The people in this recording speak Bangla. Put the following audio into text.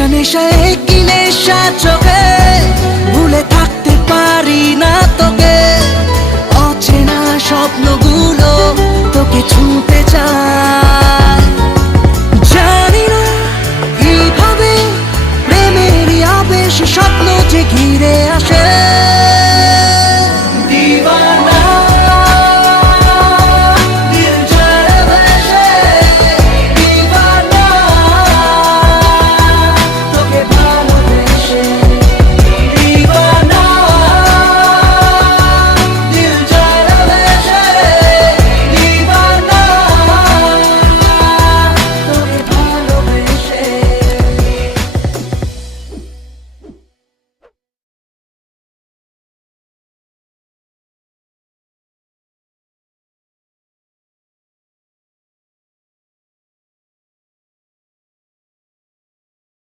নেশা নেশায় কি নেশা চোখে, ভুলে থাকতে পারি না তোকে। অচেনা স্বপ্ন